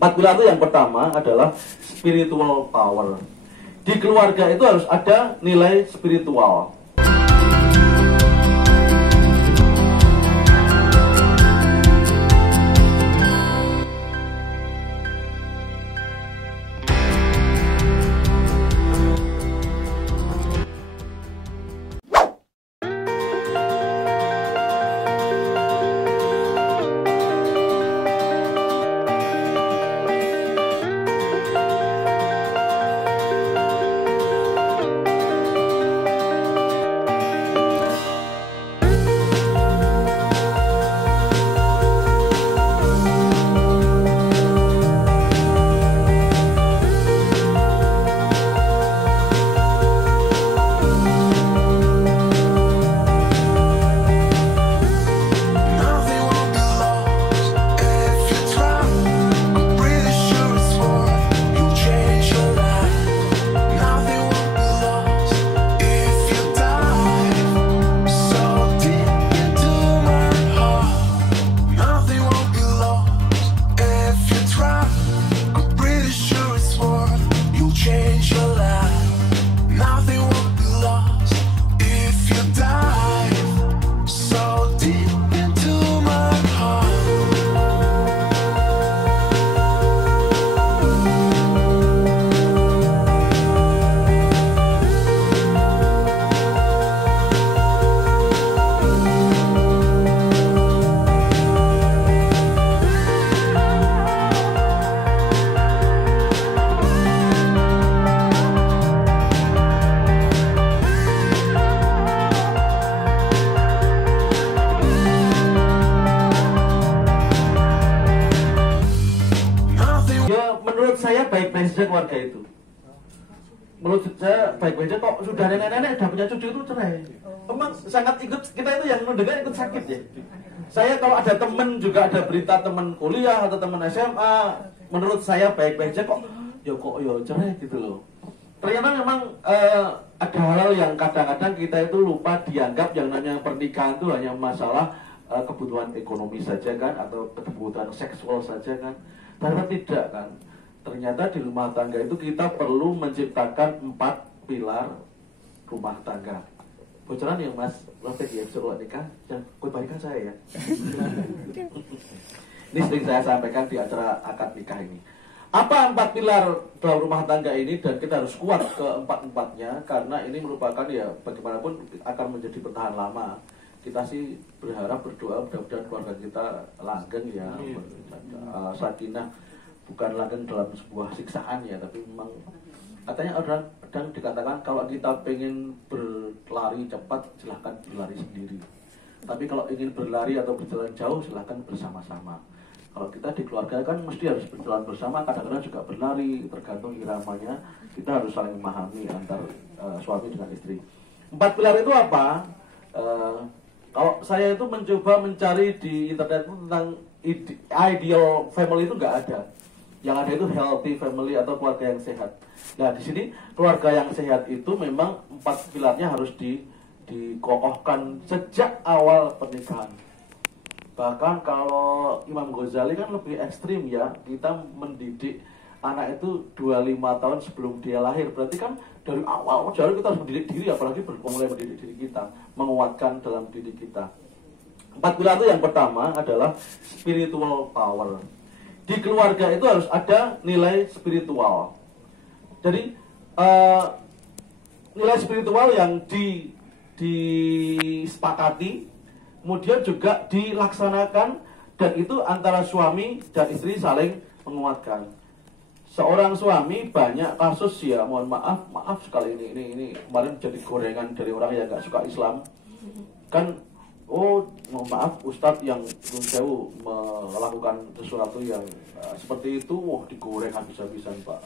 Empat pilar itu yang pertama adalah spiritual power. Di keluarga itu harus ada nilai spiritual. Menurut saya baik-baik saja keluarga itu. Menurut saya baik-baik saja, kok sudah nenek-nenek sudah punya cucu itu cerai. Memang sangat ikut, kita itu yang mendengar ikut sakit ya. Saya kalau ada temen juga ada berita temen kuliah atau temen SMA, menurut saya baik-baik saja kok cerai gitu loh. Ternyata memang ada hal yang kadang-kadang kita itu lupa dianggap yang namanya pernikahan itu hanya masalah kebutuhan ekonomi saja kan, atau kebutuhan seksual saja kan. Ternyata tidak kan. Ternyata di rumah tangga itu kita perlu menciptakan 4 pilar rumah tangga. Bocoran yang Mas Rofik ya, suruh nikah, jangan kebaikan saya ya. Ini sering saya sampaikan di acara akad nikah ini. Apa 4 pilar dalam rumah tangga ini, dan kita harus kuat ke 4-4-nya, karena ini merupakan ya bagaimanapun akan menjadi bertahan lama. Kita sih berharap, berdoa mudah-mudahan keluarga kita langgeng ya, sakinah, bukan langgeng dalam sebuah siksaan ya, tapi memang katanya orang kadang dikatakan kalau kita pengen berlari cepat silahkan berlari sendiri, tapi kalau ingin berlari atau berjalan jauh silahkan bersama-sama. Kalau kita di keluarga kan mesti harus berjalan bersama, kadang-kadang juga berlari, tergantung iramanya. Kita harus saling memahami antar suami dengan istri. 4 pilar itu apa? Kalau saya itu mencoba mencari di internet tentang ideal family itu nggak ada. Yang ada itu healthy family atau keluarga yang sehat. Nah di sini keluarga yang sehat itu memang 4 pilarnya harus dikokohkan sejak awal pernikahan. Bahkan kalau Imam Ghazali kan lebih ekstrim ya, kita mendidik anak itu 25 tahun sebelum dia lahir. Berarti kan dari awal kita harus mendidik diri, apalagi mulai mendidik diri kita, menguatkan dalam diri kita. 4 pilar itu yang pertama adalah spiritual power. Di keluarga itu harus ada nilai spiritual. Jadi nilai spiritual yang disepakati, kemudian juga dilaksanakan, dan itu antara suami dan istri saling menguatkan. Seorang suami banyak kasus ya, mohon maaf sekali ini kemarin jadi gorengan dari orang yang nggak suka Islam kan. Oh, mohon maaf, Ustadz yang jauh melakukan sesuatu yang seperti itu, digoreng habis-habisan Pak.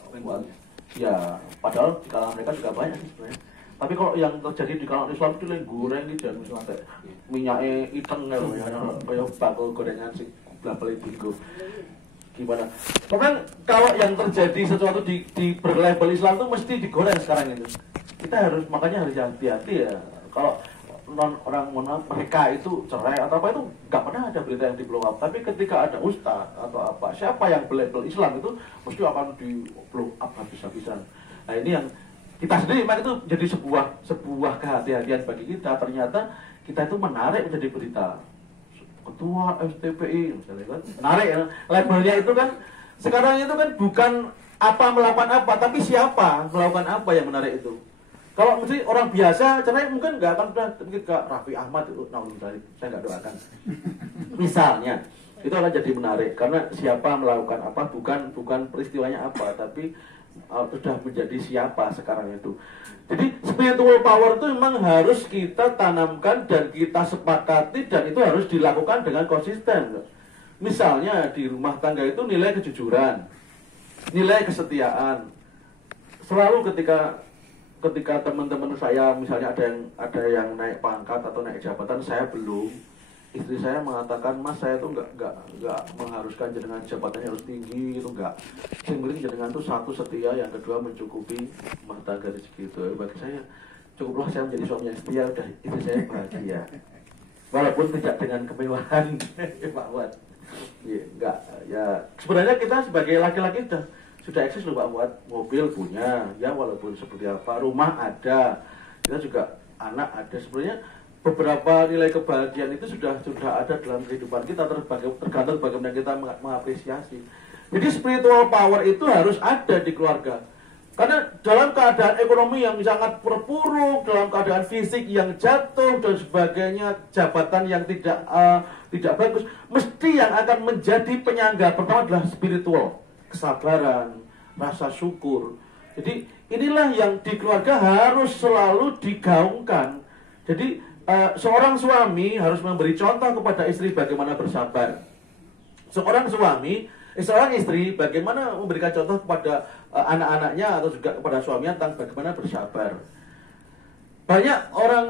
Ya, padahal di kalangan mereka juga banyak sih sebenarnya. Tapi kalau yang terjadi di kalangan Islam itu yang goreng gitu, misalnya minyaknya iteng kayak bakul gorengan sih, belabel itu gimana? Bahkan kalau yang terjadi sesuatu di berlabel Islam itu mesti digoreng sekarang itu. Kita harus, makanya harus hati-hati ya. Kalau mohon maaf, mereka itu cerai atau apa itu nggak pernah ada berita yang di blow up. Tapi ketika ada ustaz atau apa, siapa yang belabel Islam itu mesti akan di blow up habis-habisan. Nah ini yang kita sendiri memang itu jadi sebuah kehati-hatian bagi kita. Ternyata kita itu menarik menjadi berita. Ketua STPI misalnya kan menarik ya. Labelnya itu kan sekarang itu kan bukan apa melakukan apa, tapi siapa melakukan apa yang menarik itu. Kalau mesti orang biasa cerai mungkin nggak akan pernah ke Raffi Ahmad itu, nah saya nggak doakan. Misalnya itu akan jadi menarik karena siapa melakukan apa, bukan peristiwanya apa, tapi sudah menjadi siapa sekarang itu. Jadi spiritual power itu memang harus kita tanamkan dan kita sepakati, dan itu harus dilakukan dengan konsisten. Misalnya di rumah tangga itu nilai kejujuran, nilai kesetiaan. Selalu ketika teman-teman saya misalnya ada yang naik pangkat atau naik jabatan, saya belum, istri saya mengatakan, mas saya tuh nggak mengharuskan jenengan jabatannya harus tinggi itu nggak. Yang penting jenengan tuh satu setia, yang kedua mencukupi rumah tangga rezeki itu. Bagi saya cukuplah saya menjadi suami yang setia, udah istri saya bahagia. Walaupun tidak dengan kemewahan, Pak Wan. Ya, enggak, ya sebenarnya kita sebagai laki-laki sudah eksis loh Pak Muat, mobil punya, ya walaupun seperti apa, rumah ada, kita juga anak ada. Sebenarnya beberapa nilai kebahagiaan itu sudah ada dalam kehidupan kita, tergantung bagaimana kita mengapresiasi. Jadi spiritual power itu harus ada di keluarga. Karena dalam keadaan ekonomi yang sangat terpuruk, dalam keadaan fisik yang jatuh dan sebagainya, jabatan yang tidak bagus, mesti yang akan menjadi penyangga pertama adalah spiritual. Kesabaran, rasa syukur. Jadi inilah yang di keluarga harus selalu digaungkan. Jadi seorang suami harus memberi contoh kepada istri bagaimana bersabar. Seorang istri bagaimana memberikan contoh kepada anak-anaknya atau juga kepada suaminya tentang bagaimana bersabar. Banyak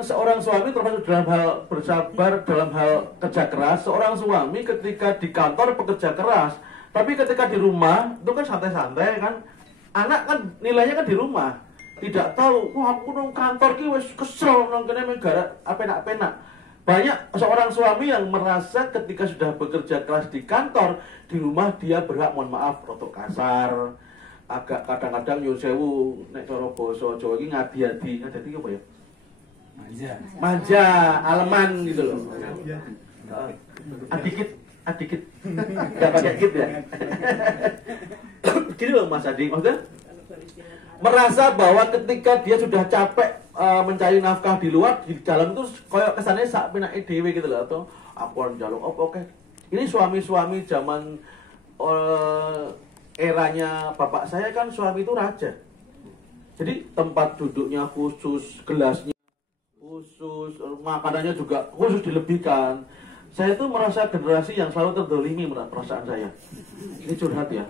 seorang suami termasuk dalam hal bersabar, dalam hal kerja keras. Seorang suami ketika di kantor bekerja keras, tapi ketika di rumah itu kan santai-santai kan. Anak kan nilainya kan di rumah. Tidak tahu, wah aku nang kantor ki wis kesel nang kene negara apenak-apenak. Banyak seorang suami yang merasa ketika sudah bekerja keras di kantor, di rumah dia berhak, mohon maaf, rotok kasar, agak kadang-kadang yo sewu nek cara basa Jawa iki ngadi-adi. Ngadi-adi apa ya? Manja, aleman gitu loh. Adikit. Enggak pakai kit ya. Gini loh Mas Adi, maksudnya merasa bahwa ketika dia sudah capek mencari nafkah di luar, di dalam itu kayak kesannya sak penake dhewe gitu loh, atau aku njaluk oke. Ini suami-suami zaman eranya bapak saya kan suami itu raja. Jadi tempat duduknya khusus, gelasnya khusus, makanannya juga khusus dilebihkan. Saya tuh merasa generasi yang selalu terdolimi menurut perasaan saya. Ini curhat ya.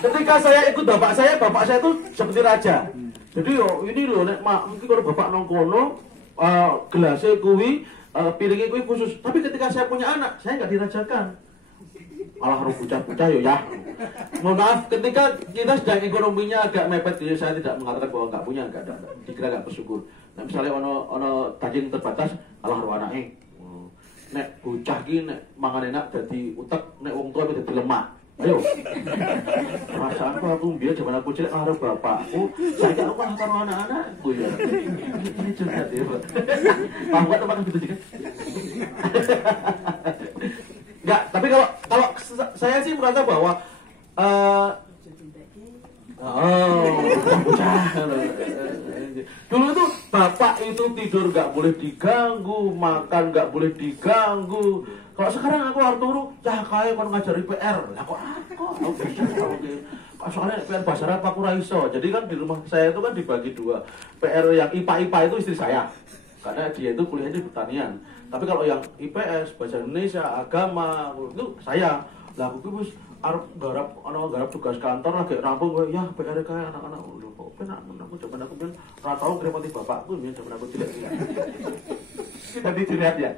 Ketika saya ikut bapak saya tuh seperti raja. Jadi ini loh, nek mungkin kalau bapak nongkono, gelasnya kuwi, piringnya kuwi khusus. Tapi ketika saya punya anak, saya nggak dirajakan. Malah harus bocah-bocah ya. Mohon maaf, ketika kita sedang ekonominya agak mepet, jadi saya tidak mengatakan bahwa nggak punya, nggak ada. Dikira nggak bersyukur. Nah misalnya ono daging terbatas, malah harus anaknya. Nek bocah ki nek mangan enak dadi utek, nek wong tua dadi lemak. Ayo. Perasaanku aku biar zaman aku cilik karo bapakku, saya aku karo anak-anakku ya. Ini curhat ya, Pak. Paham tempat gitu juga. Enggak, tapi kalau saya sih merasa bahwa dulu itu bapak itu tidur nggak boleh diganggu, makan nggak boleh diganggu. Kalau sekarang aku harus turu, ya kayak kalau ngajari PR, lah kok aku bisa soalnya PR bahasa Arab aku raiso. Jadi kan di rumah saya itu kan dibagi dua. PR yang IPA itu istri saya, karena dia itu kuliahnya di pertanian. Tapi kalau yang IPS, bahasa Indonesia, agama, itu saya. Lah aku wis arep garap tugas kantor lagi rampung gue, ya PR kayak anak-anak lho kok penak aku coba aku bilang ora tau ngrepoti bapakku ya coba aku cilik. Tadi dilihat ya.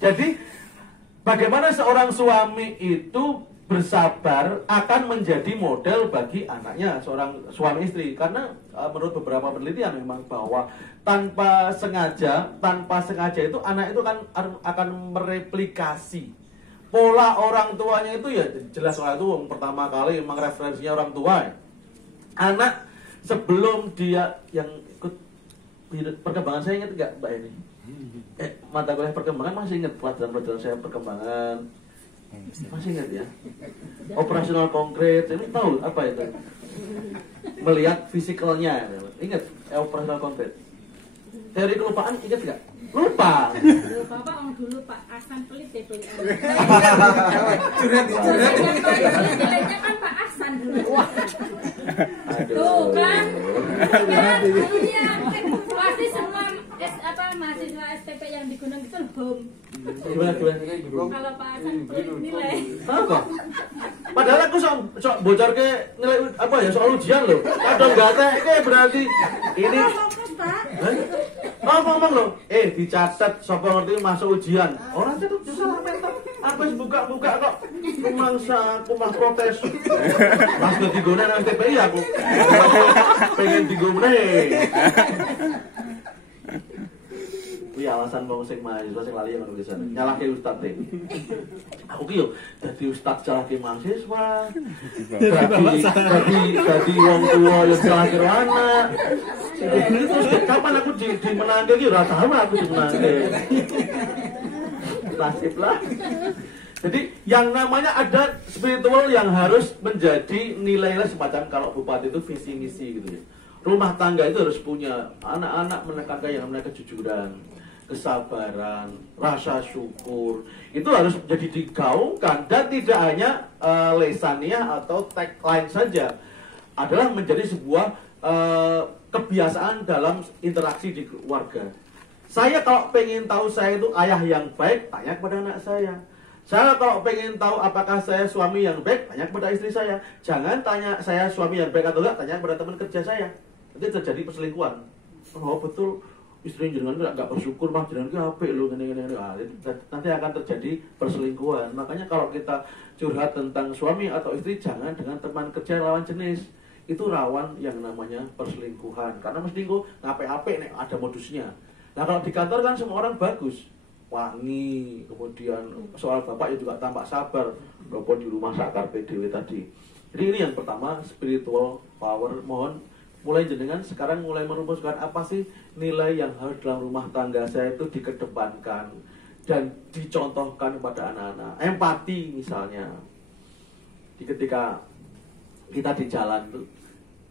Jadi bagaimana seorang suami itu bersabar akan menjadi model bagi anaknya, seorang suami istri. Karena menurut beberapa penelitian memang bahwa tanpa sengaja itu anak itu akan mereplikasi pola orang tuanya itu. Ya jelas soal itu pertama kali memang referensinya orang tua ya. Anak sebelum dia yang ikut perkembangan, saya ingat nggak Mbak ini? Mata kuliah perkembangan masih ingat pelajaran saya perkembangan, masih ingat ya? Operasional konkret, ini tahu apa itu? Melihat fisikalnya, ingat operasional konkret. Teori kelupaan ingat nggak? Lupa. Bapak orang dulu Pak Ahsan pelit deh pelit. Curhat. Jeleknya kan Pak Ahsan dulu. Tuh kan? Iya, pasti semua mahasiswa STP yang di Gunung itu home. Gimana? Kalau Pak Ahsan pelit nilai. Tahu kok? Padahal aku sok bocor ke nilai apa ya soal ujian loh. Kadang nggak berarti ini. Ngomong loh, dicatat sapa ngerti masuk ujian. Orang catat salah mental. Apa sih buka kok rumangsa aku mah protes. Pas udah digone nang TPI aku. Pengen digone. Kuwi alasan wong sing mahasiswa sing lali yang nulisan. Nyalahke ustaz e. Aku ki yo dadi ustaz nyalahke mahasiswa. Dadi wong tuwa yo nyalahke anak. Terus kapan aku dimenangke ki ora tahu aku dimenangke. Nasib lah. Jadi yang namanya ada spiritual yang harus menjadi nilai semacam kalau bupati itu visi misi gitu ya. Rumah tangga itu harus punya anak-anak menekankan yang namanya kejujuran, kesabaran, rasa syukur. Itu harus jadi digaungkan dan tidak hanya lesaniah atau tagline saja. Adalah menjadi sebuah kebiasaan dalam interaksi di keluarga. Saya kalau pengen tahu saya itu ayah yang baik, tanya kepada anak saya. Saya kalau pengen tahu apakah saya suami yang baik, tanya kepada istri saya. Jangan tanya saya suami yang baik atau enggak, tanya kepada teman kerja saya. Nanti terjadi perselingkuhan. Oh betul, istri jenengan enggak bersyukur, mah jenengan ki apik lho ngene-ngene. Nanti akan terjadi perselingkuhan. Makanya kalau kita curhat tentang suami atau istri, jangan dengan teman kerja lawan jenis. Itu rawan yang namanya perselingkuhan. Karena mesti kok ngape-ape nek ada modusnya. Nah kalau di kantor kan semua orang bagus, wangi, kemudian soal bapak ya juga tampak sabar, walaupun di rumah sakar PDW tadi. Jadi ini yang pertama, spiritual power. Mohon mulai jenengan sekarang mulai merumuskan apa sih nilai yang harus dalam rumah tangga saya itu dikedepankan dan dicontohkan kepada anak-anak. Empati misalnya, ketika kita di jalan tuh,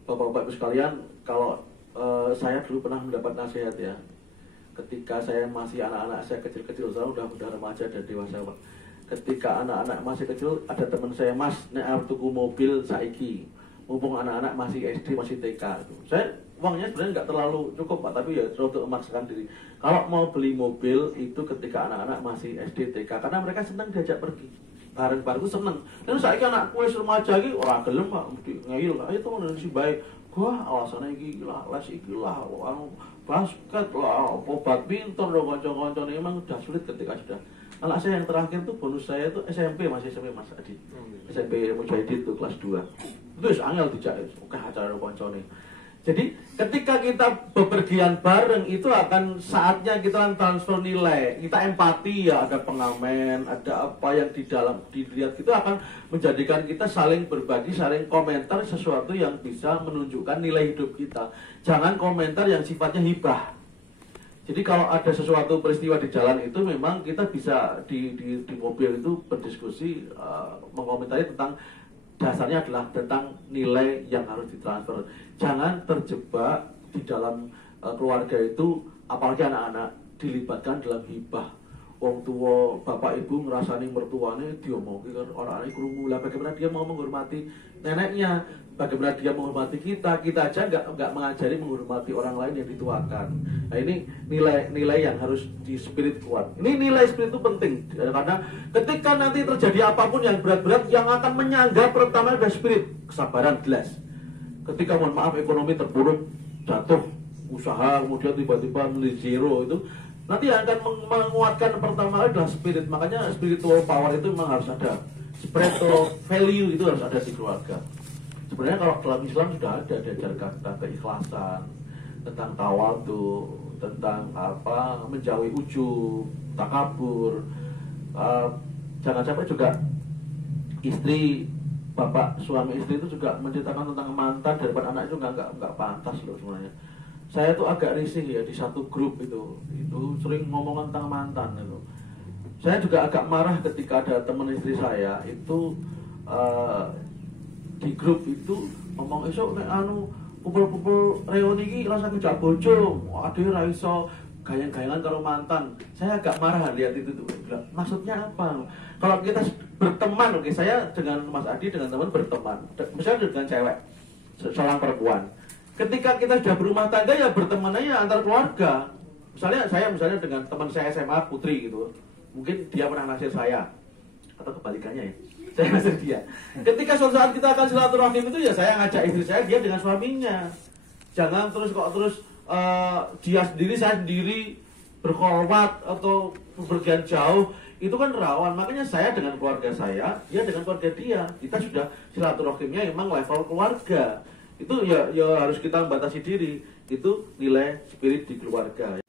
bapak-bapak ibu sekalian, kalau saya dulu pernah mendapat nasihat ya. Ketika saya masih anak-anak saya kecil-kecil, saya udah remaja dan dewasa Pak. Ketika anak-anak masih kecil, ada teman saya, Mas, nek arep tuku mobil saiki. Mumpung anak-anak masih SD, masih TK. Saya uangnya sebenarnya nggak terlalu cukup Pak, tapi ya untuk memaksakan diri. Kalau mau beli mobil itu ketika anak-anak masih SD, TK, karena mereka senang diajak pergi. Bareng-bareng itu seneng. Dan saiki anak wis remaja iki ora gelem Pak, mesti ngeyel. Ayo teman si baik. Wah, alasannya iki lah, les iki lah, basket lah, badminton loh, kanca-kancane emang udah sulit ketika sudah. Anak saya yang terakhir tuh bonus saya tuh SMP, masih SMP Mas Adi. SMP Mujahidin tuh kelas 2. Itu wis angel dijak, oke acara kancane. Jadi ketika kita bepergian bareng itu akan saatnya kita transfer nilai, kita empati ya, ada pengamen, ada apa yang di dalam dilihat, itu akan menjadikan kita saling berbagi, saling komentar sesuatu yang bisa menunjukkan nilai hidup kita. Jangan komentar yang sifatnya hibah. Jadi kalau ada sesuatu peristiwa di jalan itu memang kita bisa di mobil itu berdiskusi, mengomentari tentang dasarnya adalah tentang nilai yang harus ditransfer. Jangan terjebak di dalam keluarga itu, apalagi anak-anak dilibatkan dalam hibah. Wong tua, bapak ibu ngerasani mertuane diomongin kan orang-orang krungu. Lah bagaimana dia mau menghormati neneknya? Bagaimana dia menghormati kita? Kita aja nggak mengajari menghormati orang lain yang dituakan. Nah ini nilai yang harus di spirit kuat. Ini nilai spirit itu penting karena ketika nanti terjadi apapun yang berat-berat, yang akan menyangga pertama adalah spirit, kesabaran jelas. Ketika mohon maaf ekonomi terpuruk, jatuh usaha, kemudian tiba-tiba menjadi zero, itu nanti yang akan menguatkan pertama adalah spirit. Makanya spiritual power itu memang harus ada. spread of value itu harus ada di keluarga. Sebenarnya kalau dalam Islam sudah ada diajarkan tentang keikhlasan, tentang tawadu, tentang apa menjauhi ujub, takabur. Jangan sampai juga istri, bapak, suami istri itu juga menceritakan tentang mantan di depan anak itu nggak pantas loh sebenarnya. Saya tuh agak risih ya di satu grup itu sering ngomong tentang mantan itu. Saya juga agak marah ketika ada teman istri saya itu di grup itu ngomong esok nek kumpul-kumpul reuni iki rasa ngejak bojo, aduh ra iso gayang-gayangan karo mantan. Saya agak marah lihat itu tuh. Maksudnya apa? Kalau kita berteman, oke, saya dengan Mas Adi dengan teman berteman, misalnya dengan cewek, seorang perempuan. Ketika kita sudah berumah tangga ya berteman aja antar keluarga. Misalnya saya dengan teman saya SMA Putri gitu, mungkin dia pernah naksir saya atau kebalikannya ya. Saya naksir dia. Ketika suatu saat kita akan silaturahim itu ya saya ngajak istri saya, dia dengan suaminya. Jangan terus dia sendiri saya sendiri berkhormat atau bepergian jauh, itu kan rawan. Makanya saya dengan keluarga saya, dia dengan keluarga dia. Kita sudah silaturahimnya emang level keluarga. Itu ya harus kita membatasi diri. Itu nilai spirit di keluarga.